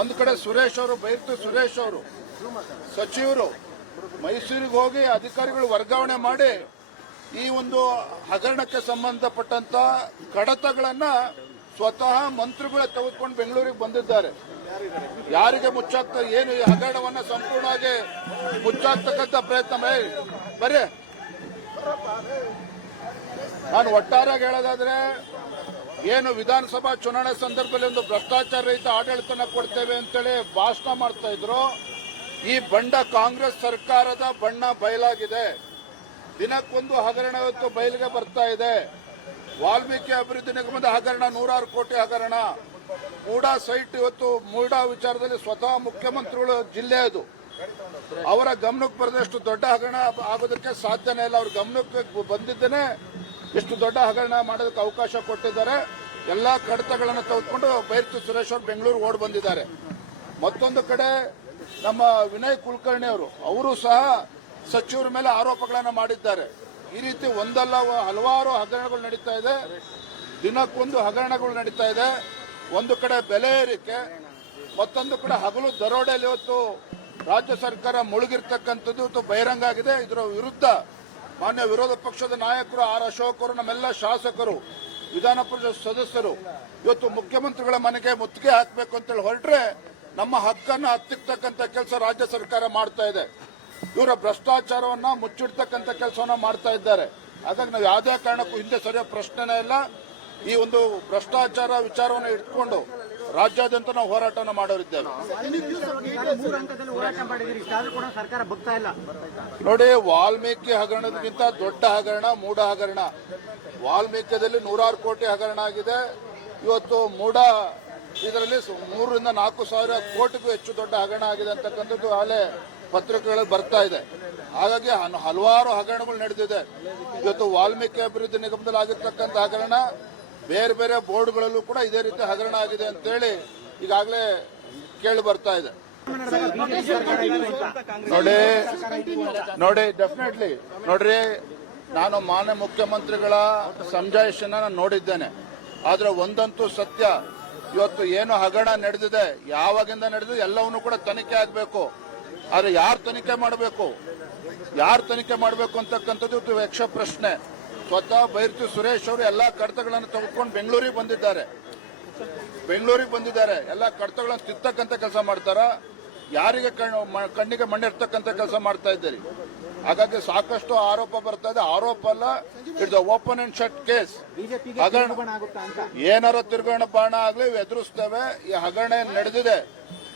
ಒಂದು ಕಡೆ ಸುರೇಶ್ ಅವರು, ಬೈರ್ತು ಸುರೇಶ್ ಅವರು. ಸಚಿವರು, ಮೈಸೂರಿಗೆ ಹೋಗಿ ಅಧಿಕಾರಿಗಳು ವರ್ಗಾವಣೆ ಮಾಡಿ ಈ ಒಂದು ಹಗರಣಕ್ಕೆ ಸಂಬಂಧಪಟ್ಟಂತ ಕಡತಗಳನ್ನ ಸ್ವತಃ ಮಂತ್ರಿಗಳೇ ತೆಗೆದುಕೊಂಡು ಬೆಂಗಳೂರಿಗೆ ಬಂದಿದ್ದಾರೆ. ಯಾರಿಗೆ ಮುಚ್ಚಾಕ್ತ ಏನು ಈ ಹಗರಣವನ್ನ ಸಂಪೂರ್ಣವಾಗಿ ಮುಚ್ಚಾಕ್ತಕ್ಕಂಥ ಪ್ರಯತ್ನ ಬರ್ರಿ. ನಾನು ಒಟ್ಟಾರೆಯಾಗಿ ಹೇಳೋದಾದ್ರೆ ಏನು ವಿಧಾನಸಭಾ ಚುನಾವಣೆ ಸಂದರ್ಭದಲ್ಲಿ ಒಂದು ಭ್ರಷ್ಟಾಚಾರ ರಹಿತ ಆಡಳಿತನ ಕೊಡ್ತೇವೆ ಅಂತೇಳಿ ಭಾಷಣ ಮಾಡ್ತಾ ಇದ್ರು. ಈ ಬಂಡ ಕಾಂಗ್ರೆಸ್ ಸರ್ಕಾರದ ಬಣ್ಣ ಬಯಲಾಗಿದೆ. ದಿನಕ್ಕೊಂದು ಹಗರಣ ಇವತ್ತು ಬಯಲಿಗೆ ಬರ್ತಾ ಇದೆ. ವಾಲ್ಮೀಕಿ ಅಭಿವೃದ್ಧಿ ನಿಗಮದ ಹಗರಣ ನೂರಾರು ಕೋಟಿ ಹಗರಣ. ಮೂಡಾ ಸೈಟ್ ಇವತ್ತು ಮೂಡಾ ವಿಚಾರದಲ್ಲಿ ಸ್ವತಃ ಮುಖ್ಯಮಂತ್ರಿಗಳು ಜಿಲ್ಲೆ ಅದು. ಅವರ ಗಮನಕ್ಕೆ ಬರದಷ್ಟು ದೊಡ್ಡ ಹಗರಣ ಆಗೋದಕ್ಕೆ ಸಾಧ್ಯನೇ ಇಲ್ಲ. ಅವ್ರ ಗಮನಕ್ಕೆ ಬಂದಿದ್ದೇನೆ. ಇಷ್ಟು ದೊಡ್ಡ ಹಗರಣ ಮಾಡೋದಕ್ಕೆ ಅವಕಾಶ ಕೊಟ್ಟಿದ್ದಾರೆ. ಎಲ್ಲ ಕಡತಗಳನ್ನು ತೆಗೆದುಕೊಂಡು ಬೈರ್ತು ಸುರೇಶ್ ಅವರು ಬೆಂಗಳೂರು ಓಡ್ ಬಂದಿದ್ದಾರೆ. ಮತ್ತೊಂದು ಕಡೆ ನಮ್ಮ ವಿನಯ್ ಕುಲಕರ್ಣಿ ಅವರು ಅವರು ಸಹ ಸಚಿವರ ಮೇಲೆ ಆರೋಪಗಳನ್ನು ಮಾಡಿದ್ದಾರೆ. ಈ ರೀತಿ ಒಂದಲ್ಲ, ಹಲವಾರು ಹಗರಣಗಳು ನಡೀತಾ ಇದೆ. ದಿನಕ್ಕೊಂದು ಹಗರಣಗಳು ನಡೀತಾ ಇದೆ. ಒಂದು ಕಡೆ ಬೆಲೆ ಏರಿಕೆ, ಮತ್ತೊಂದು ಕಡೆ ಹಗಲು ದರೋಡೆಯಲ್ಲಿ ಇವತ್ತು ರಾಜ್ಯ ಸರ್ಕಾರ ಮುಳುಗಿರ್ತಕ್ಕಂಥದ್ದು ಇವತ್ತು ಬಹಿರಂಗ ಆಗಿದೆ. ಇದರ ವಿರುದ್ಧ ಮಾನ್ಯ ವಿರೋಧ ಪಕ್ಷದ ನಾಯಕರು, ಆರ್ ಅಶೋಕ್ ಅವರು ನಮ್ಮೆಲ್ಲ ಶಾಸಕರು, ವಿಧಾನ ಪರಿಷತ್ ಸದಸ್ಯರು, ಇವತ್ತು ಮುಖ್ಯಮಂತ್ರಿಗಳ ಮನೆಗೆ ಮುತ್ತಿಗೆ ಹಾಕಬೇಕು ಅಂತೇಳಿ ಹೊರಟ್ರೆ ನಮ್ಮ ಹಕ್ಕನ್ನು ಹತ್ತಿರ್ತಕ್ಕಂಥ ಕೆಲಸ ರಾಜ್ಯ ಸರ್ಕಾರ ಮಾಡ್ತಾ ಇದೆ. ಇವರ ಭ್ರಷ್ಟಾಚಾರವನ್ನ ಮುಚ್ಚಿಡ್ತಕ್ಕಂಥ ಕೆಲಸವನ್ನ ಮಾಡ್ತಾ ಇದ್ದಾರೆ. ಹಾಗಾಗಿ ನಾವು ಯಾವುದೇ ಕಾರಣಕ್ಕೂ ಹಿಂದೆ ಸರಿಯೋ ಪ್ರಶ್ನೆನೇ ಇಲ್ಲ. ಈ ಒಂದು ಭ್ರಷ್ಟಾಚಾರ ವಿಚಾರವನ್ನು ಇಟ್ಕೊಂಡು ರಾಜ್ಯಾದ್ಯಂತ ನಾವು ಹೋರಾಟವನ್ನು ಮಾಡೋರಿದ್ದೇವೆ. ನೋಡಿ, ವಾಲ್ಮೀಕಿ ಹಗರಣದಕ್ಕಿಂತ ದೊಡ್ಡ ಹಗರಣ ಮೂಡ ಹಗರಣ. ವಾಲ್ಮೀಕಿಯಲ್ಲಿ ನೂರಾರು ಕೋಟಿ ಹಗರಣ ಆಗಿದೆ. ಇವತ್ತು ಮೂಡ ಇದರಲ್ಲಿ ಮೂರರಿಂದ ನಾಲ್ಕು ಸಾವಿರ ಕೋಟಿಗೂ ಹೆಚ್ಚು ದೊಡ್ಡ ಹಗರಣ ಆಗಿದೆ ಅಂತಕ್ಕಂಥದ್ದು ಆಲೆ ಪತ್ರಿಕೆಗಳಲ್ಲಿ ಬರ್ತಾ ಇದೆ. ಹಾಗಾಗಿ ಹಲವಾರು ಹಗರಣಗಳು ನಡೆದಿದೆ. ಇವತ್ತು ವಾಲ್ಮೀಕಿ ಅಭಿವೃದ್ಧಿ ನಿಗಮದಲ್ಲಿ ಆಗಿರ್ತಕ್ಕಂಥ ಹಗರಣ ಬೇರೆ ಬೇರೆ ಬೋರ್ಡ್ಗಳಲ್ಲೂ ಕೂಡ ಇದೇ ರೀತಿ ಹಗರಣ ಆಗಿದೆ ಅಂತೇಳಿ ಈಗಾಗಲೇ ಕೇಳಿ ಬರ್ತಾ ಇದೆ. ನೋಡಿ ನೋಡಿ ಡೆಫಿನೆಟ್ಲಿ ನೋಡ್ರಿ, ನಾನು ಮಾನ್ಯ ಮುಖ್ಯಮಂತ್ರಿಗಳ ಸಂಜಾಯಿಷನ್ನ ನಾನು ನೋಡಿದ್ದೇನೆ. ಆದ್ರೆ ಒಂದಂತೂ ಸತ್ಯ, ಇವತ್ತು ಏನು ಹಗರಣ ನಡೆದಿದೆ, ಯಾವಾಗಿಂದ ನಡೆದಿದೆ, ಎಲ್ಲವನ್ನೂ ಕೂಡ ತನಿಖೆ ಆಗಬೇಕು. ಆದ್ರೆ ಯಾರು ತನಿಖೆ ಮಾಡಬೇಕು? ಯಾರು ತನಿಖೆ ಮಾಡಬೇಕು ಅಂತಕ್ಕಂಥದ್ದು ಇವತ್ತು ಯಕ್ಷ ಪ್ರಶ್ನೆ ಸ್ವತಃ ಬೈರ್ತಿ ಸುರೇಶ್ ಅವರು ಎಲ್ಲಾ ಕಡತಗಳನ್ನು ತೆಗೆದುಕೊಂಡು ಬೆಂಗಳೂರಿಗೆ ಬಂದಿದ್ದಾರೆ. ಬೆಂಗಳೂರಿಗೆ ಬಂದಿದ್ದಾರೆ. ಎಲ್ಲ ಕಡತಗಳನ್ನು ತಿತ್ತಕ್ಕಂಥ ಕೆಲಸ ಮಾಡ್ತಾರ? ಯಾರಿಗೆ ಕಣ್ಣಿಗೆ ಮಣ್ಣಿರ್ತಕ್ಕಂಥ ಕೆಲಸ ಮಾಡ್ತಾ ಇದ್ದೀರಿ? ಹಾಗಾಗಿ ಸಾಕಷ್ಟು ಆರೋಪ ಬರ್ತಾ ಇದೆ. ಆರೋಪ ಅಲ್ಲ it's open and shut case ಏನಾರ ತಿರುಗಣ ಬಾಣ ಆಗ್ಲಿ ಎದುರಿಸ್ತೇವೆ. ಈ ಹಗರಣ ನಡೆದಿದೆ?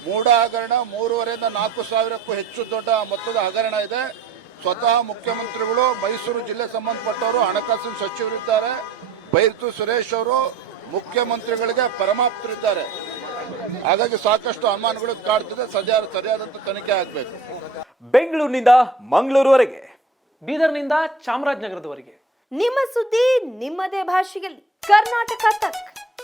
ಮೂಡ ಹಗರಣ ಮೂರುವರೆಯಿಂದ ನಾಲ್ಕು ಸಾವಿರಕ್ಕೂ ಹೆಚ್ಚು ದೊಡ್ಡ ಮೊತ್ತದ ಹಗರಣ ಇದೆ. ಸ್ವತಃ ಮುಖ್ಯಮಂತ್ರಿಗಳು ಮೈಸೂರು ಜಿಲ್ಲೆ ಸಂಬಂಧಪಟ್ಟವರು ಹಣಕಾಸಿನ ಸಚಿವರಿದ್ದಾರೆ ಬೈರ್ತು ಸುರೇಶ್ ಅವರು ಮುಖ್ಯಮಂತ್ರಿಗಳಿಗೆ ಪರಮಾಪ್ತರಿದ್ದಾರೆ. ಹಾಗಾಗಿ ಸಾಕಷ್ಟು ಅನುಮಾನಗಳು ಕಾಡ್ತಿದೆ. ಸರಿಯಾದ ಸರಿಯಾದಂತ ತನಿಖೆ ಆಗಬೇಕು. ಬೆಂಗಳೂರಿನಿಂದ ಮಂಗಳೂರುವರೆಗೆ. ಬೀದರ್ನಿಂದ ಚಾಮರಾಜನಗರದವರೆಗೆ. ನಿಮ್ಮ ಸುದ್ದಿ ನಿಮ್ಮದೇ ಭಾಷೆಯಲ್ಲಿ. ಕರ್ನಾಟಕ ತಕ್.